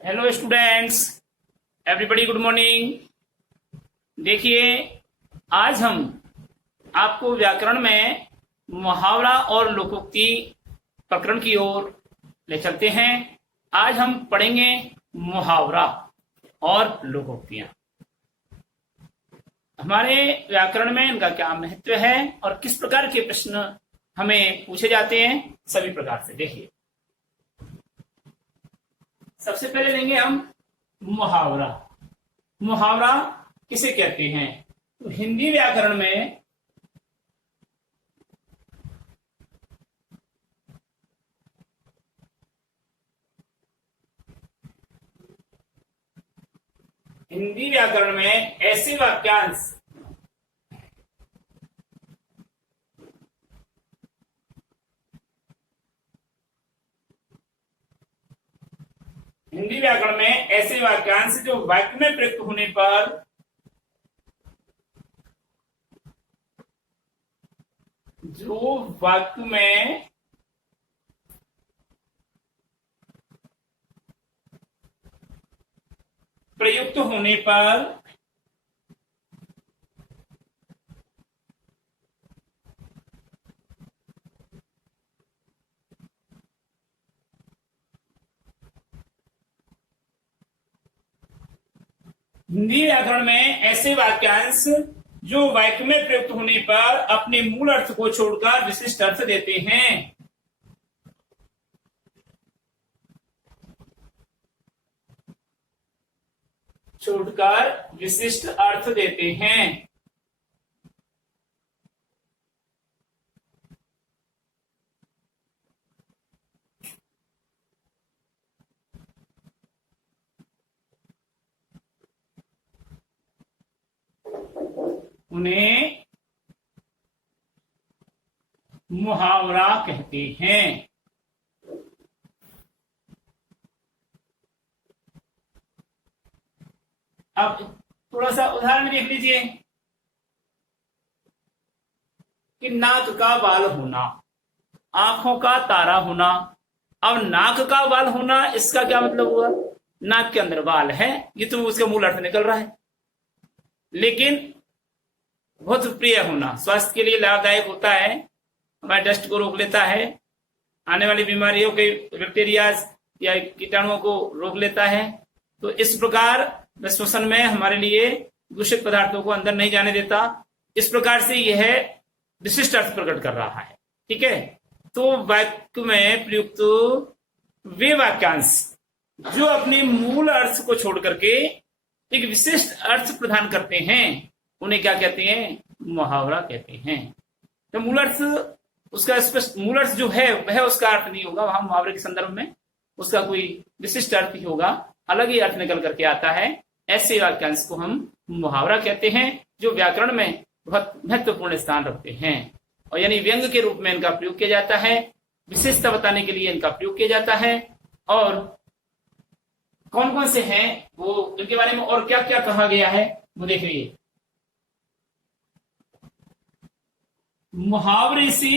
Hello students, everybody good morning. देखिए, आज हम आपको व्याकरण में मुहावरा और लोकोक्ति प्रकरण की ओर ले चलते हैं। आज हम पढ़ेंगे मुहावरा और लोकोक्तियां। हमारे व्याकरण में इनका क्या महत्व है और किस प्रकार के प्रश्न हमें पूछे जाते हैं, सभी प्रकार से देखिए। सबसे पहले लेंगे हम मुहावरा। मुहावरा किसे कहते हैं? तो हिंदी व्याकरण में ऐसे वाक्यांश हिंदी व्याकरण में ऐसे वाक्यांश जो वाक्य में प्रयुक्त होने पर प्रयुक्त होने पर हिंदी व्याकरण में ऐसे वाक्यांश जो वाक्य में प्रयुक्त होने पर अपने मूल अर्थ को छोड़कर विशिष्ट अर्थ देते हैं। उन्हें मुहावरा कहते हैं। अब थोड़ा सा उदाहरण देख लीजिए कि नाक का बाल होना, आंखों का तारा होना। अब नाक का बाल होना, इसका क्या मतलब हुआ? नाक के अंदर बाल है, ये तो उसका मूल अर्थ निकल रहा है। लेकिन बहुत प्रिय होना स्वास्थ्य के लिए लाभदायक होता है, हमारे डस्ट को रोक लेता है, आने वाली बीमारियों के बैक्टीरिया या कीटाणुओं को रोक लेता है। तो इस प्रकार श्वसन में हमारे लिए दूषित पदार्थों को अंदर नहीं जाने देता। इस प्रकार से यह विशिष्ट अर्थ प्रकट कर रहा है। ठीक है, तो वाक्य में प्रयुक्त वे वाक्यांश जो अपने मूल अर्थ को छोड़ करके एक विशिष्ट अर्थ प्रदान करते हैं, उन्हें क्या कहते हैं? मुहावरा कहते हैं। तो मूल अर्थ, उसका स्पष्ट मूल अर्थ जो है वह उसका अर्थ नहीं होगा, वहां मुहावरे के संदर्भ में उसका कोई विशिष्ट अर्थ ही होगा, अलग ही अर्थ निकल करके आता है। ऐसे वाक्यांश को हम मुहावरा कहते हैं, जो व्याकरण में बहुत महत्वपूर्ण स्थान रखते हैं। और यानी व्यंग के रूप में इनका प्रयोग किया जाता है, विशेषता बताने के लिए इनका प्रयोग किया जाता है। और कौन कौन से हैं वो, इनके बारे में और क्या क्या कहा गया है वो देख लीजिए। मुहावरे से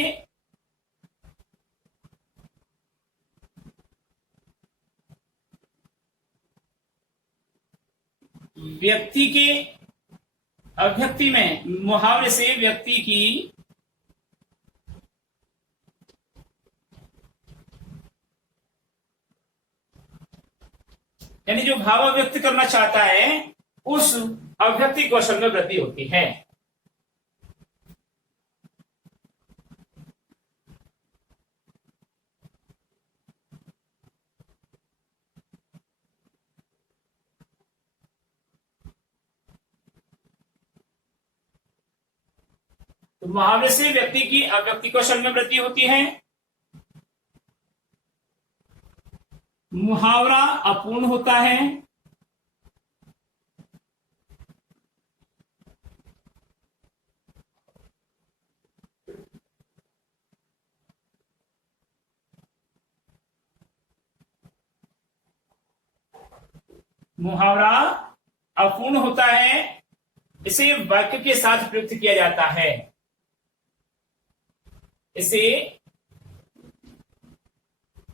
व्यक्ति के अभिव्यक्ति में, मुहावरे से व्यक्ति की यानी जो भाव व्यक्त करना चाहता है उस अभिव्यक्ति कौशल में वृद्धि होती है। तो मुहावरे से व्यक्ति की अभिव्यक्ति कौशल में वृद्धि होती है। मुहावरा अपूर्ण होता है। मुहावरा अपूर्ण होता है, इसे वाक्य के साथ प्रयुक्त किया जाता है। इसे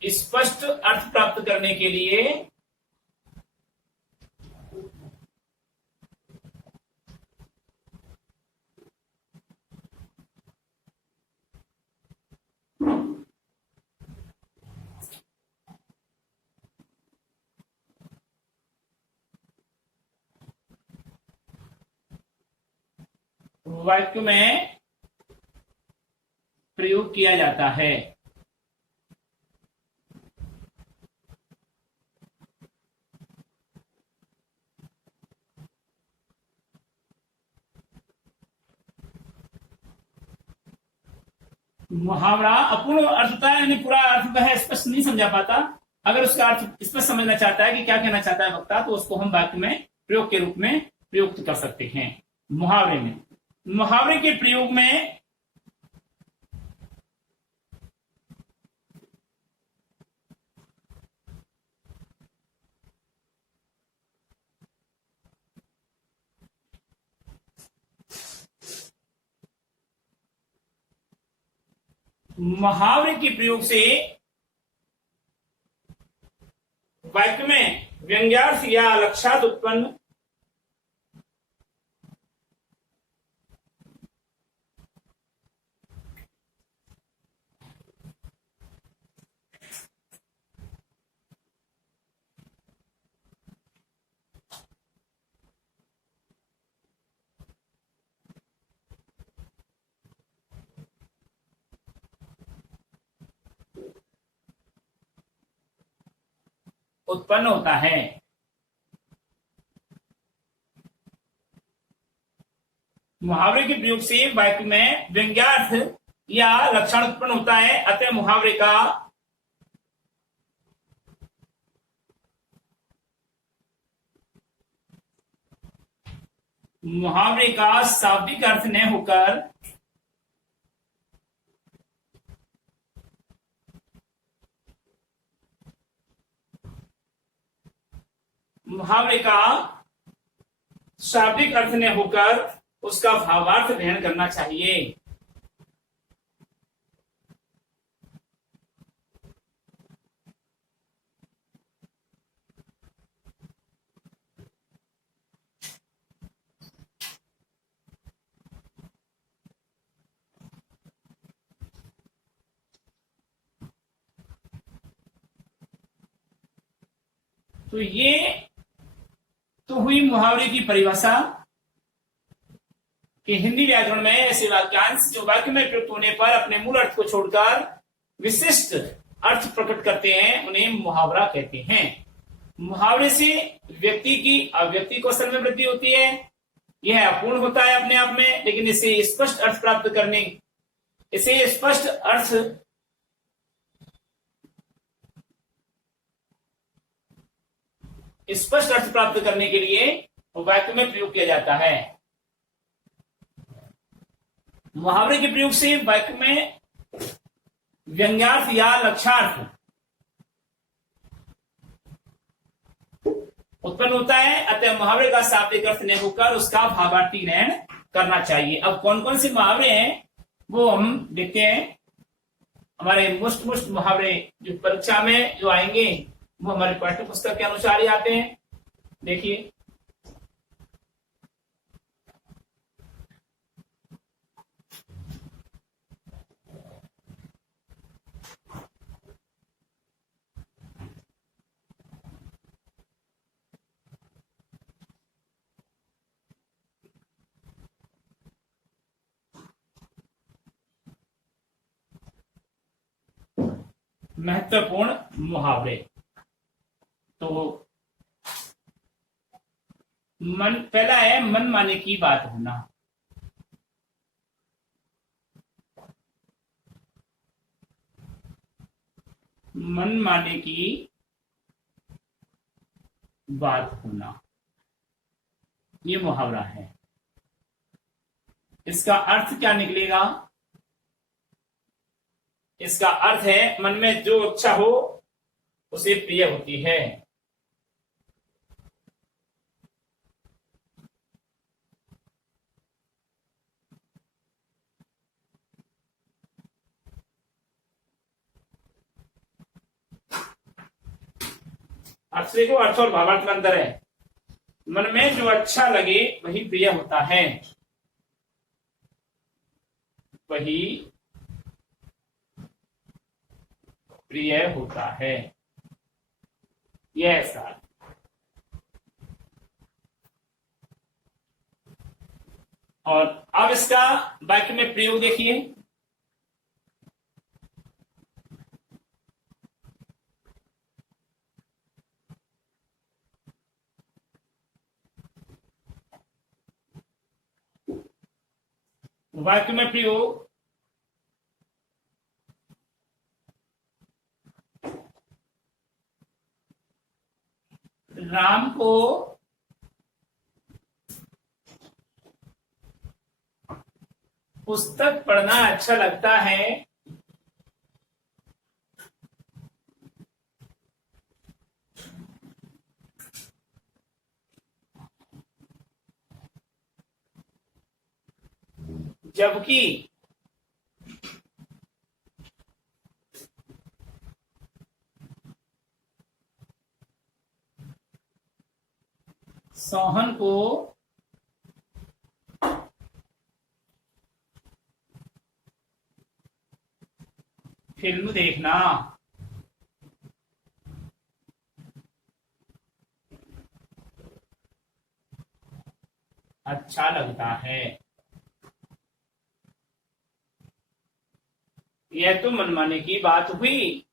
स्पष्ट अर्थ प्राप्त करने के लिए वाक्य में प्रयोग किया जाता है। मुहावरा अपूर्ण अर्थ होता है, यानी पूरा अर्थ वह स्पष्ट नहीं समझा पाता। अगर उसका अर्थ स्पष्ट समझना चाहता है कि क्या कहना चाहता है वक्ता, तो उसको हम वाक्य में प्रयोग के रूप में प्रयुक्त कर सकते हैं। मुहावरे में, मुहावरे के प्रयोग में मुहावरे के प्रयोग से वाक्य में व्यंग्यार्थ या लक्ष्यार्थ उत्पन्न उत्पन्न होता है। मुहावरे के प्रयोग से वाक्य में व्यंग्यार्थ या लक्षण उत्पन्न होता है, अतः मुहावरे का शाब्दिक अर्थ न होकर मुहावरे का शाब्दिक अर्थ न होकर उसका भावार्थ ग्रहण करना चाहिए। तो ये तो हुई मुहावरे की परिभाषा कि हिंदी व्याकरण में ऐसे वाक्यांश जो वाक्य में प्रयुक्त होने पर अपने मूल अर्थ को छोड़कर विशिष्ट अर्थ प्रकट करते हैं, उन्हें मुहावरा कहते हैं। मुहावरे से व्यक्ति की अव्यक्ति कौशल में वृद्धि होती है। यह अपूर्ण होता है अपने आप में, लेकिन इसे स्पष्ट अर्थ प्राप्त करने के लिए वाक्य में प्रयोग किया जाता है। मुहावरे के प्रयोग से वाक्य में व्यंग्यार्थ या लक्ष्यार्थ उत्पन्न होता है, अतः मुहावरे का शाब्दिक अर्थ न होकर उसका भावार्थी ग्रहण करना चाहिए। अब कौन कौन से मुहावरे हैं वो हम देखते हैं। हमारे मुष्ट मुहावरे जो परीक्षा में जो आएंगे वो हमारे पाठ्य पुस्तक के अनुसार ही आते हैं। देखिए, महत्वपूर्ण मुहावरे। तो पहला है मन माने की बात होना। मन माने की बात होना, ये मुहावरा है। इसका अर्थ क्या निकलेगा? इसका अर्थ है मन में जो इच्छा हो उसे प्रिय होती है। अर्थ देखो, अर्थ और भावार्थ में अंतर है। मन में जो अच्छा लगे वही प्रिय होता है, वही प्रिय होता है, यह ऐसा। और अब इसका वाक्य में प्रयोग देखिए। वाक्य में प्रयोग, राम को पुस्तक पढ़ना अच्छा लगता है, जबकि सोहन को फिल्म देखना अच्छा लगता है। यह तो मनमाने की बात हुई।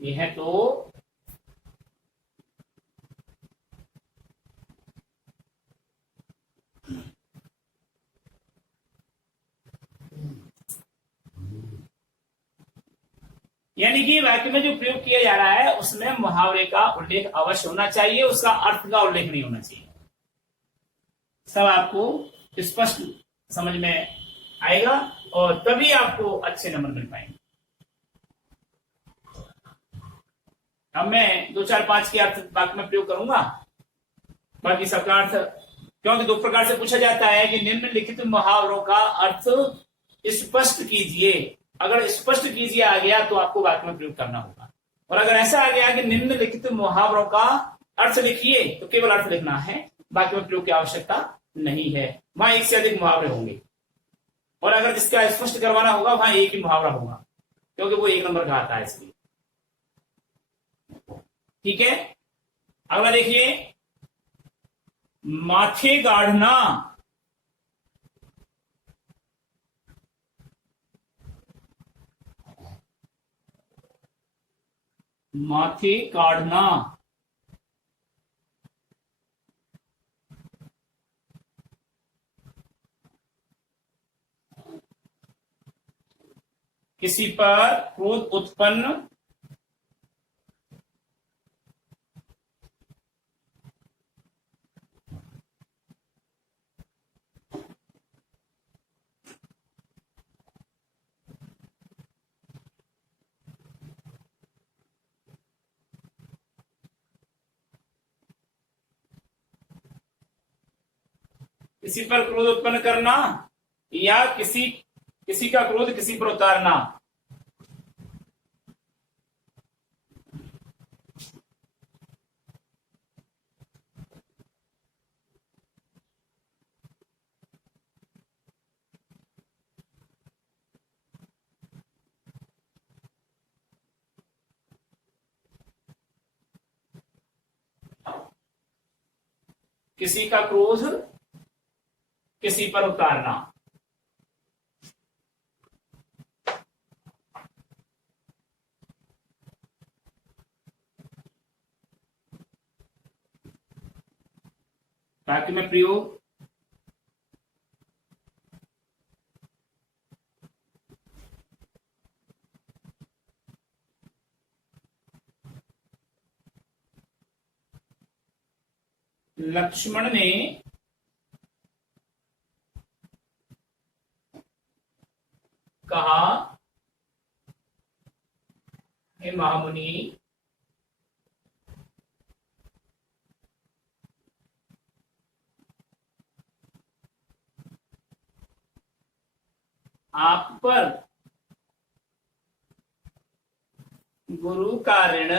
यह तो यानी कि वाक्य में जो प्रयोग किया जा रहा है उसमें मुहावरे का उल्लेख अवश्य होना चाहिए, उसका अर्थ का उल्लेख नहीं होना चाहिए। सब आपको स्पष्ट समझ में आएगा और तभी आपको अच्छे नंबर मिल पाएंगे। अब मैं 2 4 5 के अर्थ वाक्य में प्रयोग करूंगा, बाकी सबका अर्थ, क्योंकि 2 प्रकार से पूछा जाता है कि निम्नलिखित मुहावरों का अर्थ स्पष्ट कीजिए। अगर स्पष्ट कीजिए आ गया तो आपको वाक्य में प्रयोग करना होगा, और अगर ऐसा आ गया कि निम्नलिखित मुहावरों का अर्थ लिखिए तो केवल अर्थ लिखना है, वाक्य में प्रयोग की आवश्यकता नहीं है। वहां एक से अधिक मुहावरे होंगे, और अगर जिसका स्पष्ट करवाना होगा वहां एक ही मुहावरा होगा, क्योंकि वो 1 नंबर का आता है इसलिए। ठीक है, अगला देखिए, माथे गाढ़ना। माथे काढ़ना, किसी पर क्रोध उत्पन्न किसी पर क्रोध उत्पन्न करना या किसी का क्रोध किसी पर उतारना। किसी का क्रोध किसी पर उतारना। वाक्य में प्रयोग, लक्ष्मण ने कहा, हे महामुनि, आप पर गुरु का ऋण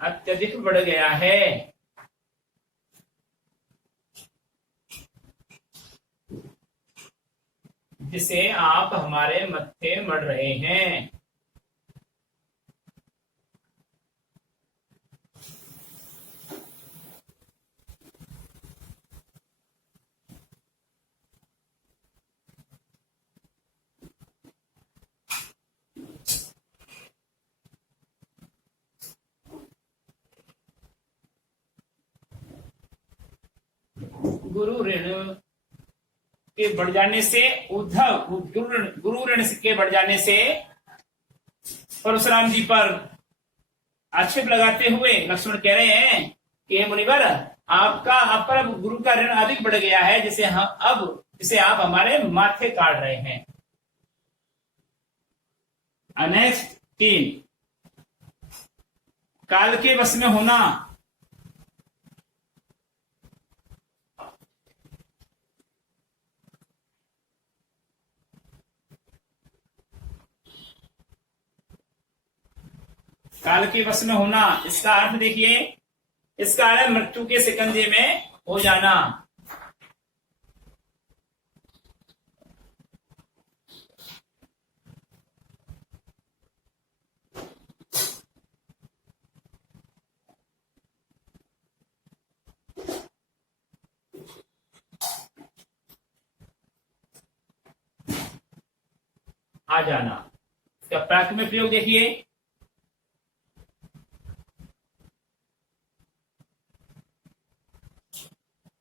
अत्यधिक बढ़ गया है। जिसे आप हमारे मत्थे मढ़ रहे हैं। गुरु ऋण के बढ़ जाने से उद्धव, गुरु ऋण के बढ़ जाने से परशुराम जी पर आक्षेप लगाते हुए लक्ष्मण कह रहे हैं कि मुनिवर, आपका आप पर अब गुरु का ऋण अधिक बढ़ गया है, जिसे आप हमारे माथे काट रहे हैं। नेक्स्ट 3, काल के वश में होना। काल के वश में होना, इसका अर्थ देखिए, इसका अर्थ है मृत्यु के शिकंजे में हो जाना। आ जाना, इसका प्राकृत में प्रयोग देखिए,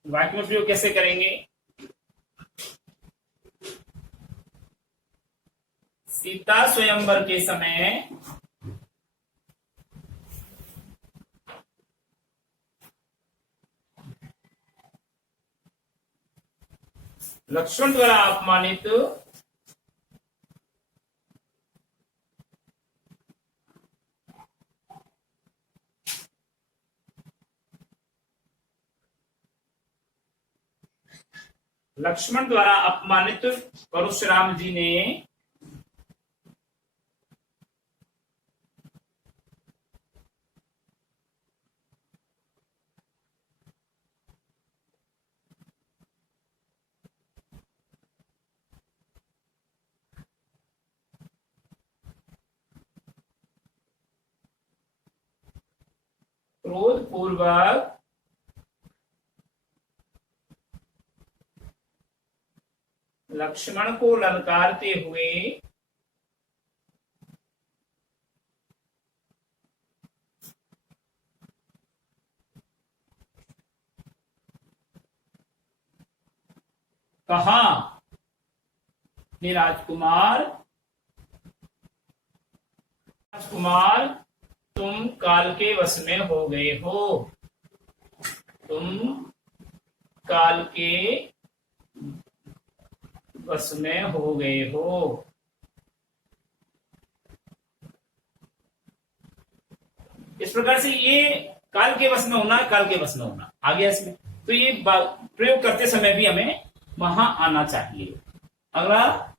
वाक्य में प्रयोग कैसे करेंगे। सीता स्वयंवर के समय लक्ष्मण द्वारा अपमानित परशुराम जी ने क्रोध पूर्वक लक्ष्मण को ललकारते हुए कहा, हे राजकुमार, तुम काल के वश में हो गए हो। तुम काल के वश में हो गए हो। इस प्रकार से ये काल के वश में होना, काल के वश में होना आ गया इसमें। तो ये प्रयोग करते समय भी हमें वहां आना चाहिए। अगला,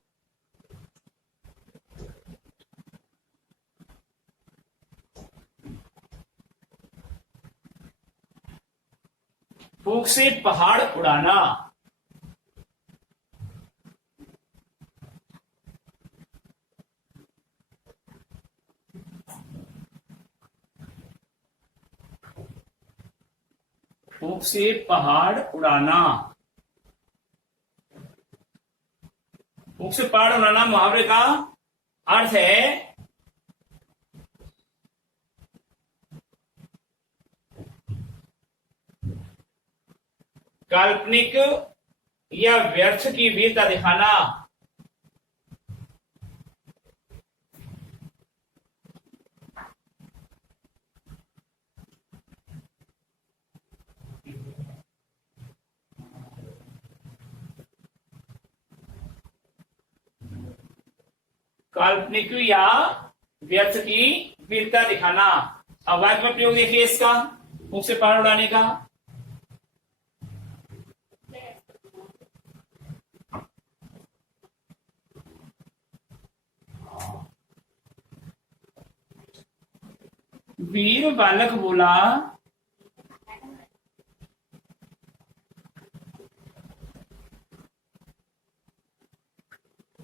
फूंक से पहाड़ उड़ाना। फूंक से पहाड़ उड़ाना। फूंक से पहाड़ उड़ाना मुहावरे का अर्थ है काल्पनिक या व्यर्थ की वीरता दिखाना। काल्पनिक या व्यर्थ की वीरता दिखाना। अब वाक्य में प्रयोग देखिए इसका, मुख से पहाड़ उड़ाने का। वीर बालक बोला,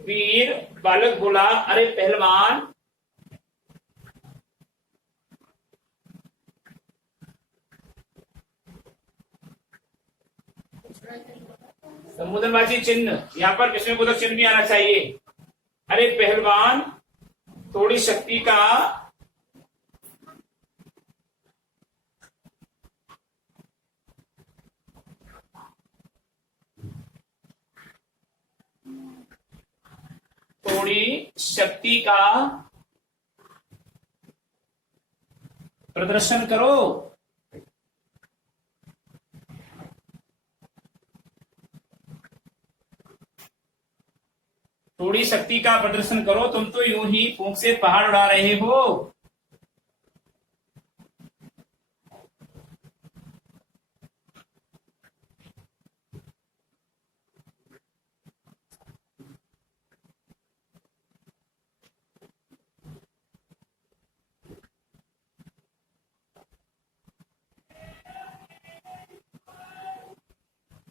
वीर बालक बोला, अरे पहलवान, समुद्रवाची चिन्ह, यहाँ पर विस्मयबोधक चिन्ह भी आना चाहिए। अरे पहलवान, थोड़ी शक्ति का प्रदर्शन करो। थोड़ी शक्ति का प्रदर्शन करो, तुम तो यूं ही फूंक से पहाड़ उड़ा रहे हो।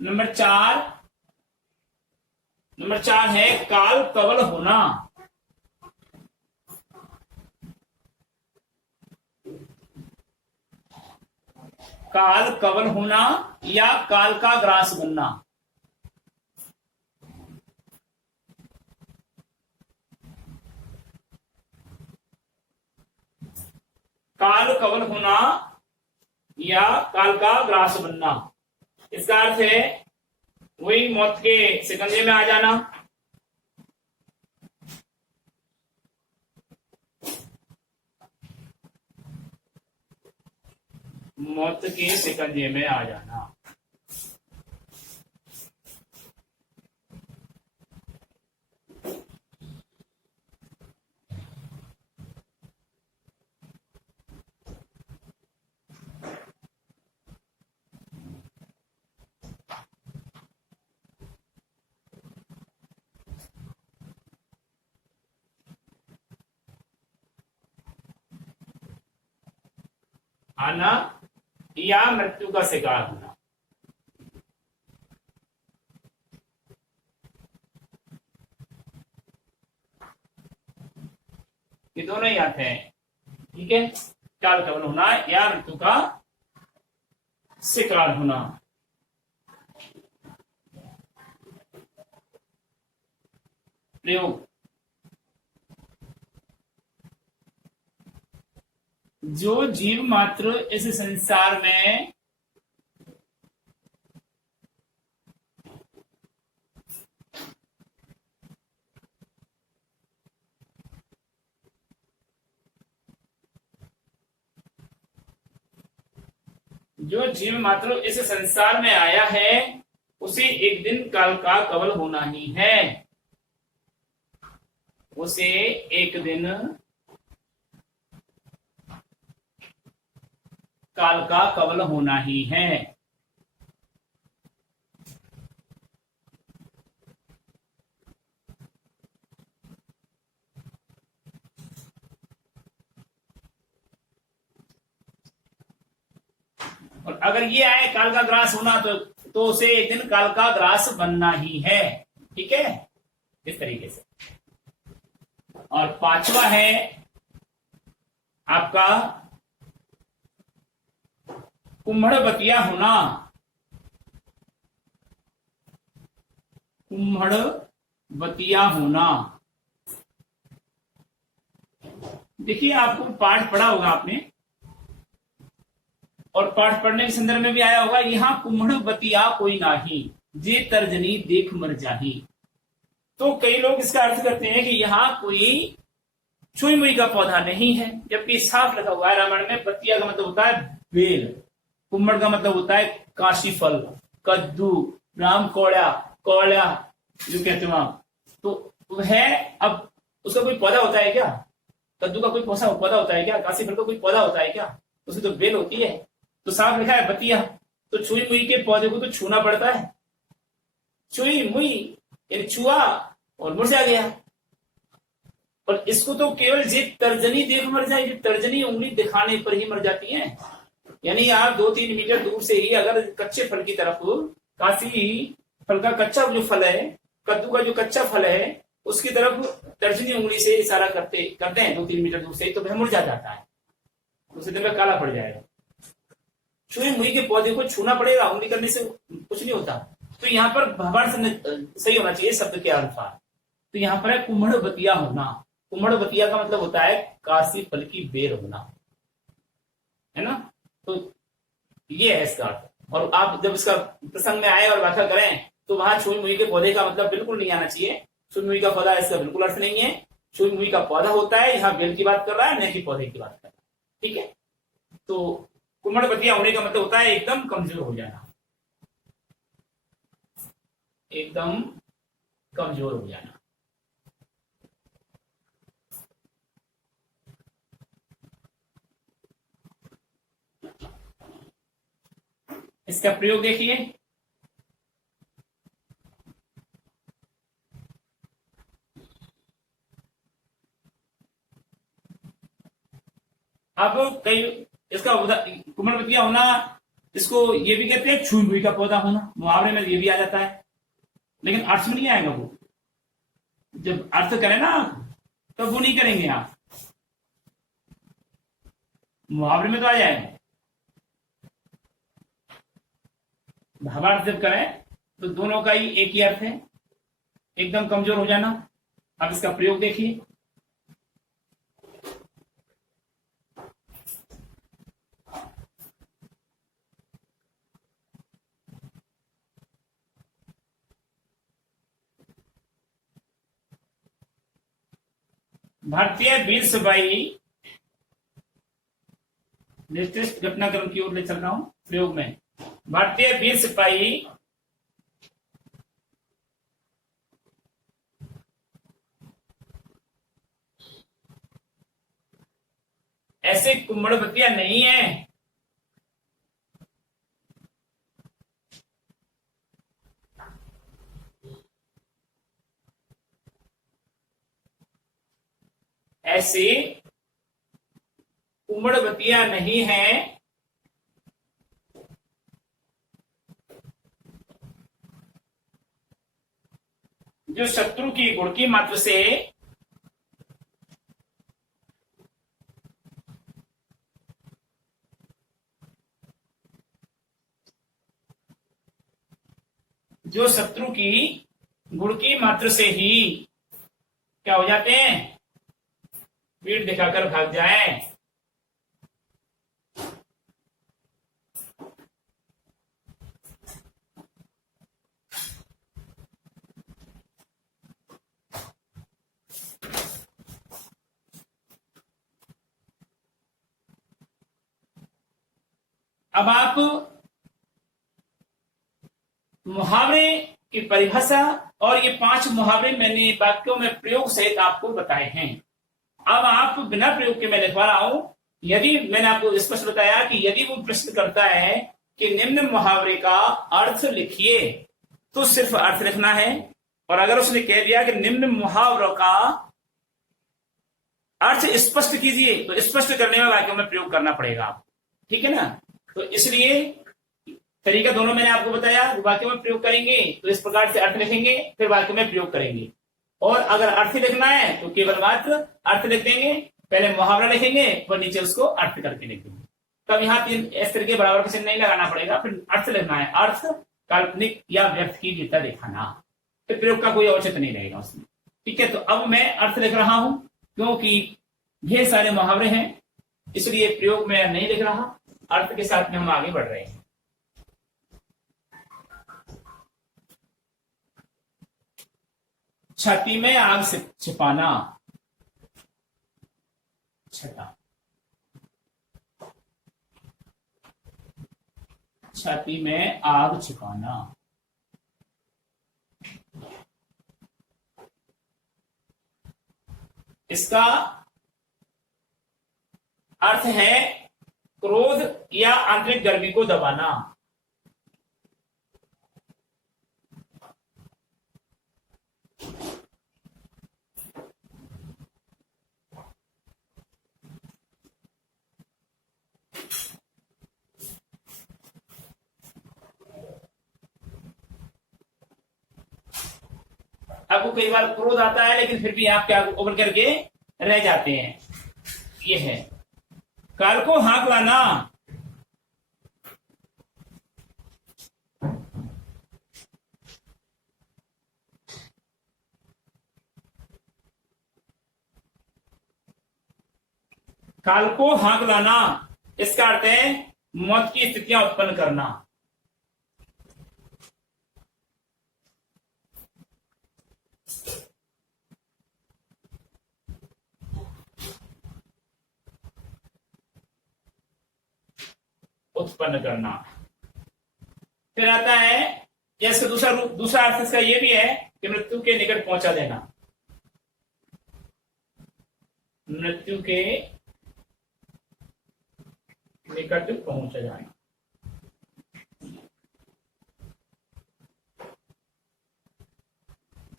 नंबर चार है काल कवल होना। काल कवल होना या काल का ग्रास बनना। काल कवल होना या काल का ग्रास बनना, इसका अर्थ है वही मौत के शिकंजे में आ जाना, मौत के शिकंजे में आ जाना। आना या मृत्यु का शिकार होना। ये दोनों ही आते हैं, ठीक है। काल कवल होना या मृत्यु का शिकार होना। प्रयोग, जो जीव मात्र इस संसार में इस संसार में आया है, उसे एक दिन काल का कवल होना ही है। उसे एक दिन काल का कवल होना ही है। और अगर ये आए काल का ग्रास होना, तो उसे एक दिन काल का ग्रास बनना ही है, ठीक है, इस तरीके से। और पांचवा है आपका कुम्हड़बतिया होना। कुम्हड़बतिया होना, देखिए आपको पाठ पढ़ा होगा आपने, और पाठ पढ़ने के संदर्भ में भी आया होगा, यहाँ कुम्हड़बतिया कोई नाही, जे तर्जनी देख मर जाही। तो कई लोग इसका अर्थ करते हैं कि यहाँ कोई छुई मुई का पौधा नहीं है, जबकि साफ लिखा हुआ है रामायण में। बतिया का मतलब होता है बेल, कुम्हड़ का मतलब होता है काशी फल, कद्दू, राम कौड़ा जो कहते हैं, तो है। अब उसका कोई पौधा होता है क्या? कद्दू का कोई पौधा होता है क्या? काशी फल का कोई पौधा होता है क्या? उसमें तो बेल होती है। तो साफ लिखा है बतिया, तो छुई मुई के पौधे को तो छूना पड़ता है। छुई मुई यानी छुआ और मुरझा गया। और इसको तो केवल जे तर्जनी देख मर जाए, तर्जनी उंगली दिखाने पर ही मर जाती है। यानी आप 2-3 मीटर दूर से ही अगर कच्चे फल की तरफ, काशी फल का कच्चा जो फल है, कद्दू का जो कच्चा फल है, उसकी तरफ तर्जनी उंगली से इशारा करते करते हैं 2-3 मीटर दूर से, तो वह मुरझा जाता है, उसी दिन में काला पड़ जाएगा। छुई मुई के पौधे को छूना पड़ेगा, उंगली करने से कुछ नहीं होता। तो यहाँ पर भवान सही होना चाहिए शब्द के अनुसार। तो यहाँ पर है कुम्हड़ बतिया होना। कुम्हड़ बतिया का मतलब होता है काशी फल की बेर होना, है ना। तो ये है इसका अर्थ। और आप जब इसका प्रसंग में आए और व्याख्या करें तो वहां छुई मुई के पौधे का मतलब बिल्कुल नहीं आना चाहिए। छुई मुई का पौधा इसका बिल्कुल अर्थ नहीं है। छुई मुई का पौधा होता है, यहाँ बेल की बात कर रहा है, न कि पौधे की बात कर रहा है, ठीक है। तो कुम्हड़ बतिया होने का मतलब होता है एकदम कमजोर हो जाना, एकदम कमजोर हो जाना। इसका प्रयोग देखिए, अब कई इसका कुम्हड़ बतिया होना, इसको ये भी कहते हैं छुई मुई का पौधा होना, मुहावरे में ये भी आ जाता है, लेकिन अर्थ में नहीं आएगा वो। जब अर्थ करें ना तब वो नहीं करेंगे आप, मुहावरे में तो आ जाएगा। भावार्थ जब करें तो दोनों का ही एक ही अर्थ है, एकदम कमजोर हो जाना। अब इसका प्रयोग देखिए, भारतीय वीर सिपाही, लेटेस्ट घटनाक्रम की ओर ले चल रहा हूं प्रयोग में। भारतीय वीर सिपाही ऐसे कुम्हड़ बतिया नहीं है ऐसे कुम्हड़ बतिया नहीं है जो शत्रु की गुड़की मात्र से जो शत्रु की गुड़की मात्र से ही क्या हो जाते हैं, पीठ दिखाकर भाग जाए। अब आप मुहावरे की परिभाषा और ये 5 मुहावरे मैंने वाक्यों में प्रयोग सहित आपको बताए हैं। अब आप बिना प्रयोग के मैं लिखवा रहा हूं। यदि मैंने आपको स्पष्ट बताया कि यदि वो प्रश्न करता है कि निम्न मुहावरे का अर्थ लिखिए, तो सिर्फ अर्थ लिखना है। और अगर उसने कह दिया कि निम्न मुहावरों का अर्थ स्पष्ट कीजिए, तो स्पष्ट करने में वाक्यों में प्रयोग करना पड़ेगा, ठीक है ना। तो इसलिए तरीका दोनों मैंने आपको बताया। वाक्य में प्रयोग करेंगे तो इस प्रकार से अर्थ लिखेंगे, फिर वाक्य में प्रयोग करेंगे। और अगर अर्थ लिखना है तो केवल मात्र अर्थ लिख देंगे, पहले मुहावरा लिखेंगे और नीचे उसको अर्थ करके लिख देंगे। तब यहाँ 3 इस तरह के बराबर का चिन्ह नहीं लगाना पड़ेगा, फिर अर्थ लिखना है, अर्थ काल्पनिक या व्यर्थ की गीता दिखाना, फिर प्रयोग का कोई औचित्य नहीं रहेगा उसमें, ठीक है। तो अब मैं अर्थ लिख रहा हूं क्योंकि ढेर सारे मुहावरे हैं, इसलिए प्रयोग में नहीं लिख रहा, अर्थ के साथ में हम आगे बढ़ रहे हैं। छाती में आग से छिपाना, छठा, छाती में आग छिपाना। इसका अर्थ है क्रोध या आंतरिक गर्मी को दबाना। अब आपको कई बार क्रोध आता है, लेकिन फिर भी आप क्या उबल करके रह जाते हैं। ये है काल को हाँक लाना। काल को हाँक लाना, इसका अर्थ है मौत की स्थितियां उत्पन्न करना। उत्पन्न करना। फिर आता है जैसे दूसरा अर्थ इसका यह भी है कि मृत्यु के निकट पहुंचा देना। मृत्यु के निकट पहुंच जाना।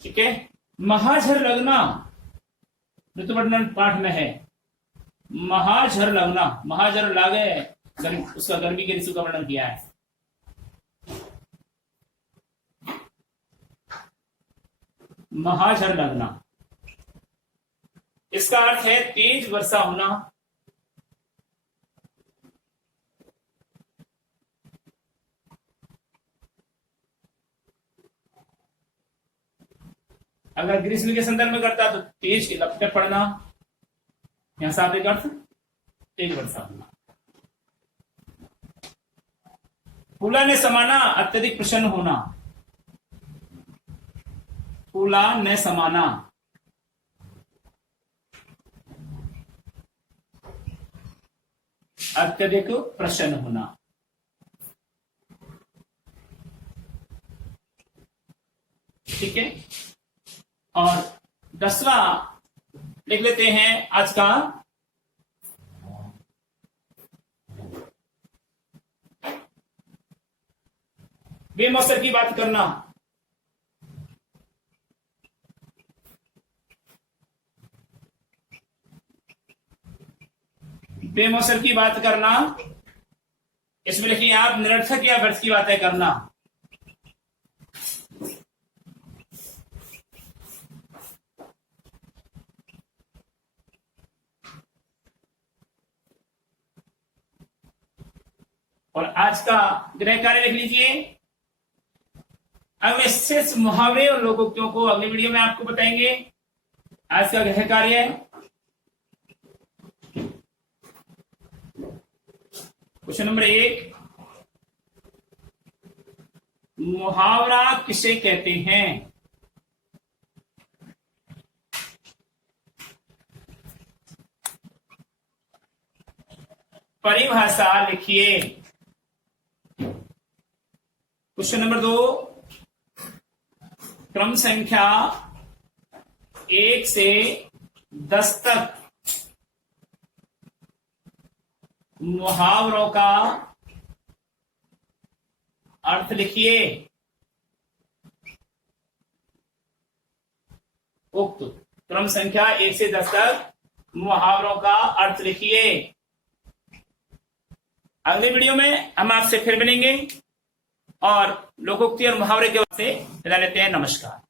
ठीक है। महाझर लगना ऋतु वर्णन पाठ में है। महाझर लगना, महाझर लागे, उसका गर्मी के ऋतु का वर्णन किया है। महाझर लगना, इसका अर्थ है तेज वर्षा होना। अगर ग्रीष्म के संदर्भ में करता तो तेज की लपटें पड़ना। यहां शाब्दिक अर्थ तेज वर्षा होना। फूला ने समाना, अत्यधिक प्रसन्न होना। फूला ने समाना, अत्यधिक प्रसन्न होना। ठीक है। और 10वां लिख लेते हैं आज का। बेमौसर की बात करना। बेमौसर की बात करना, इसमें लिखिए आप निरर्थक या व्यर्थ की बातें करना। और आज का गृह कार्य लिख लीजिए। अब शेष मुहावरे और लोकोक्तियों को अगली वीडियो में आपको बताएंगे। आज का गृह कार्य है क्वेश्चन नंबर 1, मुहावरा किसे कहते हैं? परिभाषा लिखिए। क्वेश्चन नंबर 2, क्रम संख्या 1 से 10 तक मुहावरों का अर्थ लिखिए। उक्त क्रम संख्या 1 से 10 तक मुहावरों का अर्थ लिखिए। अगले वीडियो में हम आपसे फिर मिलेंगे और लोकोक्ति और मुहावरे के वास्ते विदा लेते हैं। नमस्कार।